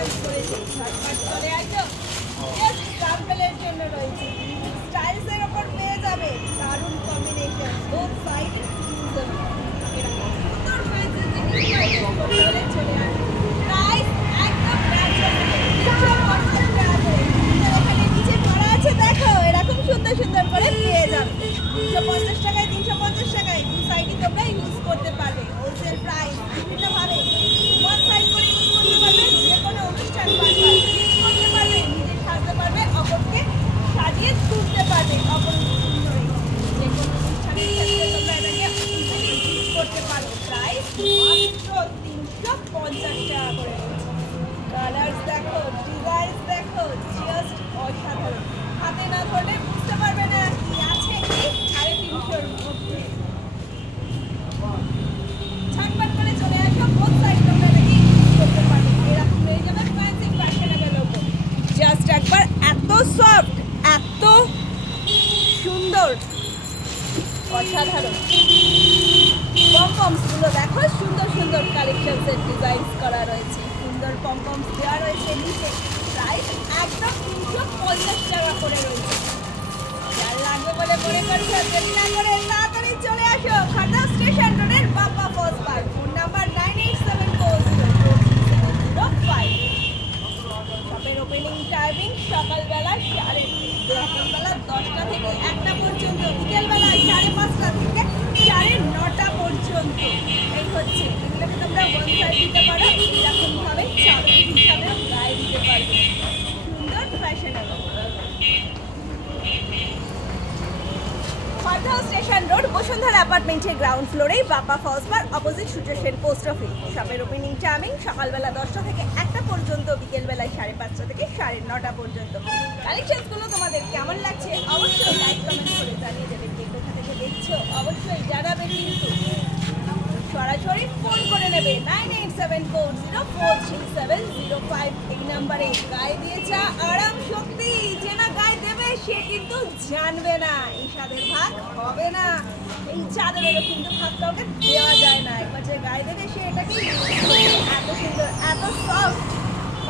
Collection করেছি, ঝটপট চলে আসো। জাস্ট স্যাম্পলের জন্য রয়েছে, স্টাইলস এর উপর পেয়ে যাবে দারুণ কম্বিনেশন, বোথ সাইড ইউজেবল। এরকম সুন্দর হয়েছে যে কি করতে চলে আসো। প্রাইস একদম ন্যাচারাল, 350 টাকা করে। এখানে নিচে পড়া আছে দেখো, এরকম সুন্দর সুন্দর করে পেয়ে যাবে 250 টাকায়, 350 টাকায় দু সাইডই তোমরা ইউজ করতে পারবে। হোলসেল প্রাইস বিভিন্নভাবে ওয়ান সাইড করে ইউজ করতে পারবে, যে কোনো অনুষ্ঠান পারপাস ইউজ করতে পারবে, নিজে সাজতে পারবে, অপরকে সাজিয়ে তুলতে পারবে অপর সুন্দরী। যে কোনো অনুষ্ঠানের ক্ষেত্রে তোমরা এটাকে ইজিলি ইউজ করতে পারো। প্রাইস মাত্র 350 টাকা করে। কালার্স দেখো, ডিজাইন দেখো, জাস্ট অসাধারণ। হাতে না ধরলে বুঝতে পারবে না কি আছে এই 350-এর মধ্যে। ঝটপট করে চলে আসো, বোথ সাইড তোমরা এটাকে ইউজ করতে পারবে। এরকম হয়ে যাবে ফ্যান্সি ফ্যাশনেবল লোগো। জাস্ট একবার এত সফট, এত সুন্দর, অসাধারণ। পমপমস গুলো দেখো, সুন্দর সুন্দর কালেকশনসের ডিজাইন করা রয়েছে, সুন্দর পমপমস দেওয়া রয়েছে নিচে। প্রাইস একদম 350 টাকা করে রয়েছে। যার লাগবে বলে মনে করছো, দেরি না করে তাড়াতাড়ি চলে আসো খাটা স্টেশন রোডের Bappa first park. Phone number 9874000705। শপের ওপেনিং টাইমিং সকালবেলা 9:30, 10টা থেকে 1টা পর্যন্ত, বিকেলবেলা 5:30 থেকে 9:30 পর্যন্ত। এই হচ্ছে, এগুলোকে তোমরা ওয়ান সাইড দিতে পারো, এরকম ভাবে চাদর হিসাবেও গায়ে দিতে পারবে। সুন্দর fashionable. Khardah station road, Basundhara অ্যাপার্টমেন্টের গ্রাউন্ড ফ্লোরেই Bappa first park, opposite Surya Sen post office. শপের ওপেনিং টাইমিং সকালবেলা 10টা থেকে 1টা পর্যন্ত, বিকেলবেলায় 5:30 থেকে 9:30 পর্যন্ত। কালেকশনসগুলো তোমাদের কেমন লাগছে অবশ্যই লাইক কমেন্ট করে জানিয়ে দেবে। কে কোথা থেকে দেখছো অবশ্যই জানাবে, কিন্তু সরাসরি ফোন করে নেবে 9874043705। এই নাম্বারে গায়ে দিয়েছে আরাম শক্তি। যে না গায়ে দেবে সে কিন্তু জানবে না, এই স্বাদের ভাগ হবে না। এই চাদরেরও কিন্তু ভাগ কাউকে দেওয়া যায় না। একবার যে গায়ে দেবে সে এটাকে এত সুন্দর, এত সফট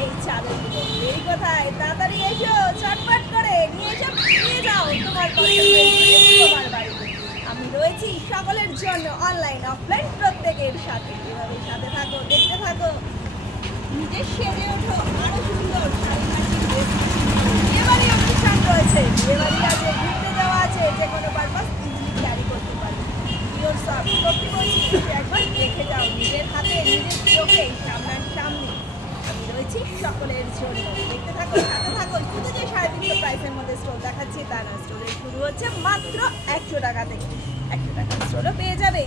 এই চাদরগুলো। এই কথায় তাড়াতাড়ি এসো, চটপট করে নিয়ে এসো, নিয়ে যাও তোমার তোমার বাড়িতে। আমি রয়েছি সকলের জন্য, অনলাইন অফলাইন প্রত্যেকের সাথে। এভাবে সাথে থাকো, দেখতে থাকো, নিজে সেরে ওঠো আরো সুন্দর শাড়ি মাটি ড্রেস। বিয়েবাড়ি অনুষ্ঠান রয়েছে, বিয়েবাড়ি আছে, ঘুরতে যাওয়া আছে, যে কোনো পারপাস ইজিলি ক্যারি করতে পারবে। পিওর সফট সত্যি বলছি, একবার দেখে যাও নিজের হাতে, নিজের চোখে, সামনাসামনি। আমি রয়েছি সকলের জন্য, দেখতে থাকো, সাথে থাকো। শুধু যে 350 প্রাইসের মধ্যে স্টোর দেখাচ্ছি তা না, স্টোরের শুরু হচ্ছে মাত্র 100 টাকা থেকে। 100 টাকার স্টোরও পেয়ে যাবে।